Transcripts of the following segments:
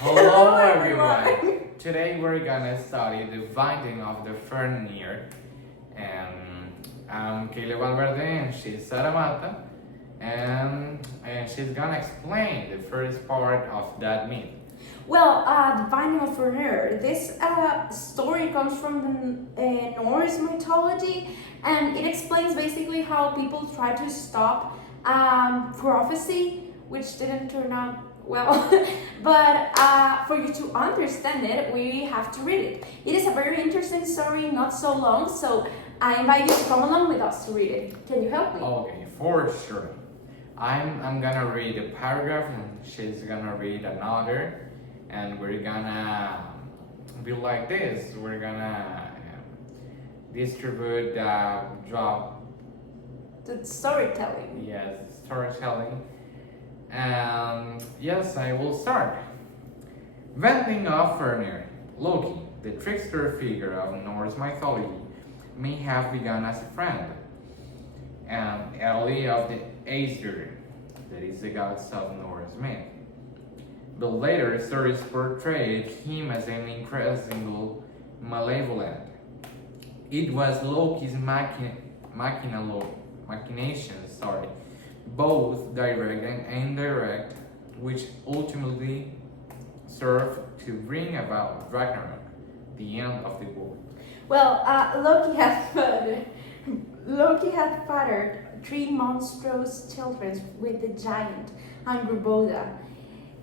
Hello everyone! Today we're gonna study the binding of the Fernir. And I'm Caleb Valverde and she's Sara Mata. And she's gonna explain the first part of that myth. Well, the binding of Fenrir. This story comes from the Norse mythology, and it explains basically how people try to stop prophecy, which didn't turn out well. But for you to understand it, we have to read it. It is a very interesting story, not so long, so I invite you to come along with us to read it. Can you help me? Okay, for sure. I'm gonna read a paragraph and she's gonna read another. And we're gonna be like this. We're gonna distribute the job. The storytelling. Yes, storytelling. And yes, I will start. Vending of Fenrir. Loki, the trickster figure of Norse mythology, may have begun as a friend and ally of the Aesir, that is the gods of Norse myth. But later stories portrayed him as an increasingly malevolent. It was Loki's machinations, both direct and indirect, which ultimately served to bring about Ragnarok, the end of the world. Well, Loki had fathered three monstrous children with the giant Angrboda,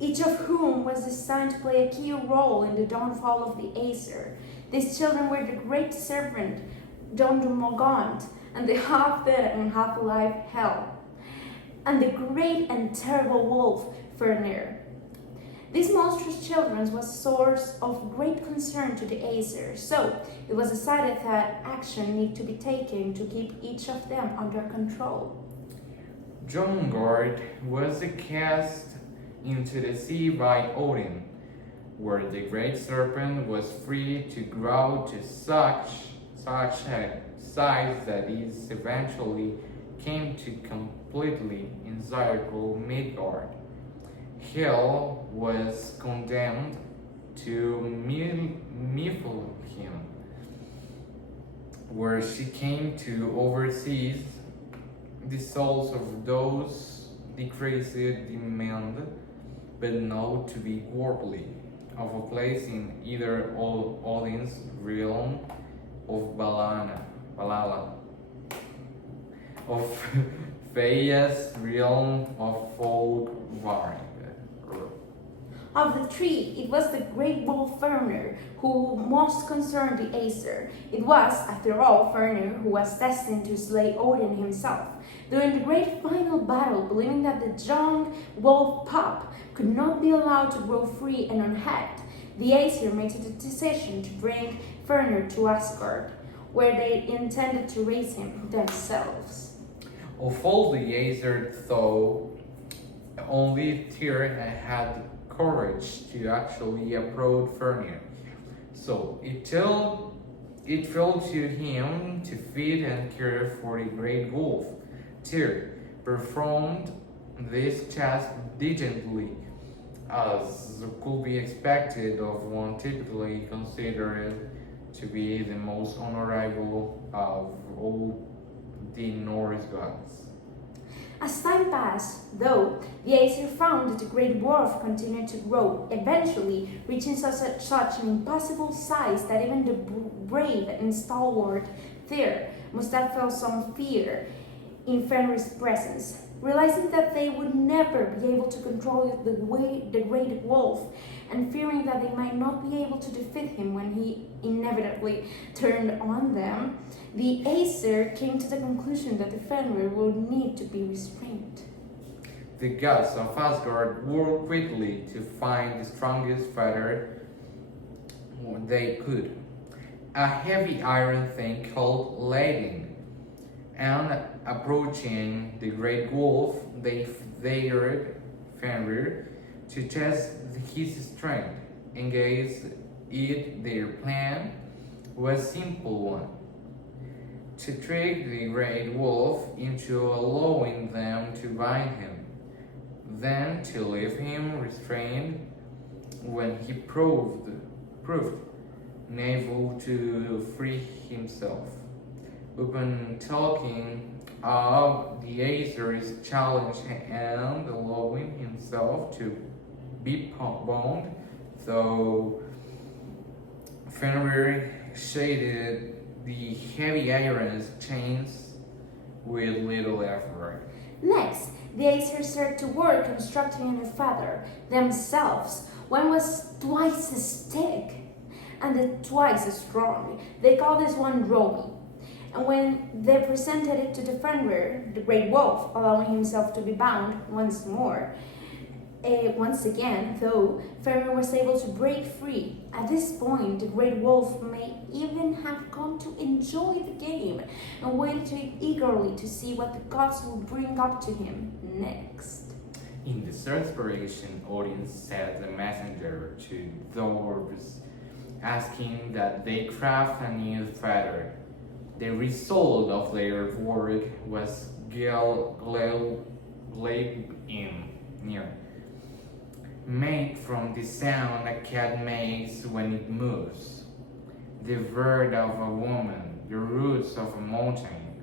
each of whom was destined to play a key role in the downfall of the Aesir. These children were the great serpent Dondurmagant, and the half-dead and half-alive Hel, and the great and terrible wolf Fenrir. These monstrous children was a source of great concern to the Aesir, so it was decided that action need to be taken to keep each of them under control. Jomungard was cast into the sea by Odin, where the great serpent was free to grow to such a size that it eventually came to completely encircle Midgard. Hel was condemned to Niflheim, where she came to oversee the souls of those decreased demand but known to be worthy of a place in either Odin's realm of Valhalla, of Freya's realm of Folkvard. Of the three, it was the great wolf Fenrir who most concerned the Aesir. It was, after all, Fenrir who was destined to slay Odin himself. During the great final battle, believing that the young wolf pup could not be allowed to grow free and unhacked, the Aesir made the decision to bring Fenrir to Asgard, where they intended to raise him themselves. Of all the Aesir, though, only Tyr had courage to actually approach Fenrir. So it fell to him to feed and care for the great wolf. Tyr performed this task diligently, as could be expected of one typically considered to be the most honorable of all the Norse gods. As time passed, though, the Aesir found that the great dwarf continued to grow, eventually reaching such an impossible size that even the brave and stalwart Tyr must have felt some fear in Fenrir's presence. Realizing that they would never be able to control the great wolf, and fearing that they might not be able to defeat him when he inevitably turned on them, the Aesir came to the conclusion that the Fenrir would need to be restrained. The gods of Asgard worked quickly to find the strongest fighter they could, a heavy iron thing called Lading. And approaching the great wolf, they dared Fenrir to test his strength. Engaged it, their plan was a simple one: to trick the great wolf into allowing them to bind him, then to leave him restrained when he proved unable to free himself. Upon talking of the Acer's challenge and allowing himself to be bound, though Fenrir shaded the heavy iron chains with little effort. Next, the Acer set to work constructing a feather themselves. One was twice as thick and twice as strong. They called this one Roby. And when they presented it to the Fenrir, the great wolf, allowing himself to be bound once again, though, Fenrir was able to break free. At this point, the great wolf may even have come to enjoy the game and waited eagerly to see what the gods would bring up to him next. In the desperation, Odin sent a messenger to the dwarves, asking that they craft a new feather. The result of their work was made from the sound a cat makes when it moves, the word of a woman, the roots of a mountain,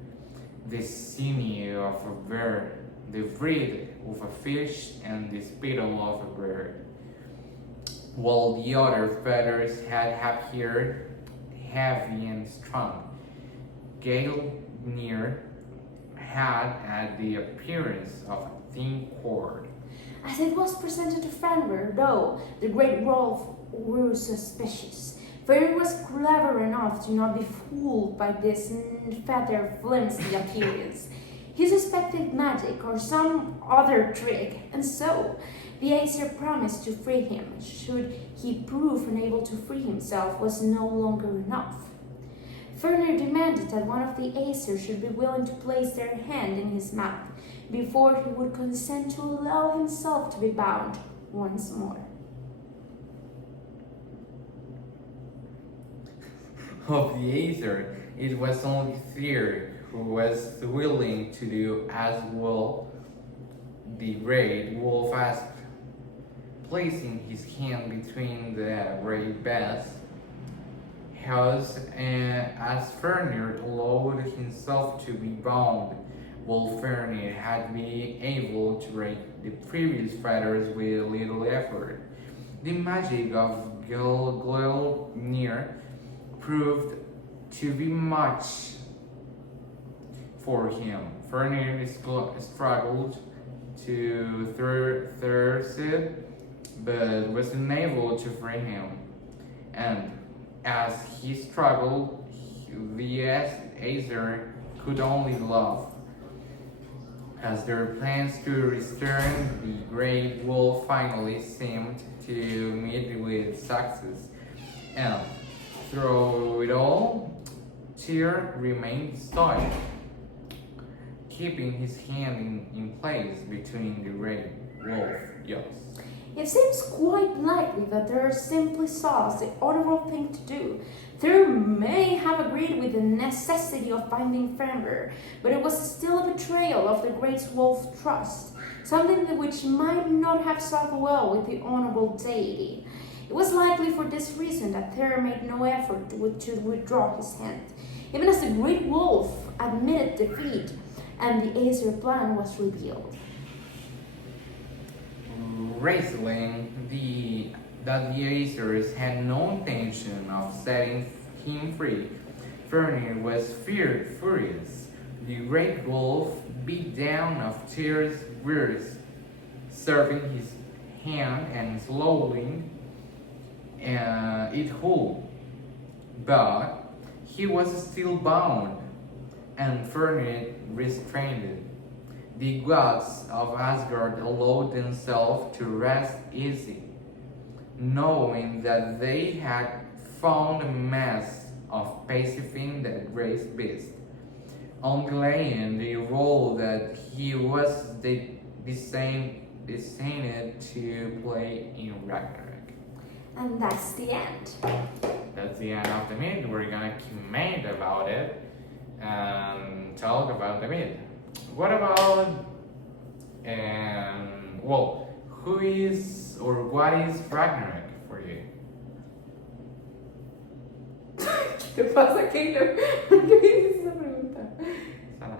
the sinew of a bear, the breed of a fish, and the spittle of a bird. While the other feathers had appeared heavy and strong, Galegnir had the appearance of a thin cord. As it was presented to Fenrir, though, the great wolf grew suspicious. Fenrir was clever enough to not be fooled by this feather flimsy appearance. He suspected magic or some other trick, and so the Acer promised to free him should he prove unable to free himself was no longer enough. Fenrir demanded that one of the Acer should be willing to place their hand in his mouth before he would consent to allow himself to be bound once more. Of the Acer, it was only Tyr who was willing to do as well. The great wolf asked, placing his hand between the great beast, as Fenrir allowed himself to be bound, while Fenrir had been able to break the previous fetters with little effort. The magic of Gleipnir proved to be much for him. Fenrir struggled to thirst it, but was unable to free him. And as he struggled, the Acer could only laugh. As their plans to return, the great wolf finally seemed to meet with success, and through it all, Tyr remained stoic, keeping his hand in place between the great wolf jaws. It seems quite likely that Tyr simply saw as the honorable thing to do. Tyr may have agreed with the necessity of binding Fenrir, but it was still a betrayal of the great wolf's trust, something which might not have sat well with the honorable deity. It was likely for this reason that Tyr made no effort to withdraw his hand, even as the great wolf admitted defeat and the Acer plan was revealed. Revealing that the Acers had no intention of setting him free, Fenrir was furious. The great wolf beat down of Tyr's wrist, serving his hand and slowly it whole. But he was still bound, and Fenrir restrained it. The gods of Asgard allowed themselves to rest easy, knowing that they had found a means of pacifying the great beast, only laying the role that he was destined to play in Ragnarok. And that's the end. That's the end of the myth. We're gonna comment about it and talk about the myth. What about, who is or what is Ragnarok? for you. ¿Qué te pasa, Caleb? ¿Por qué me dices esa pregunta? Sana.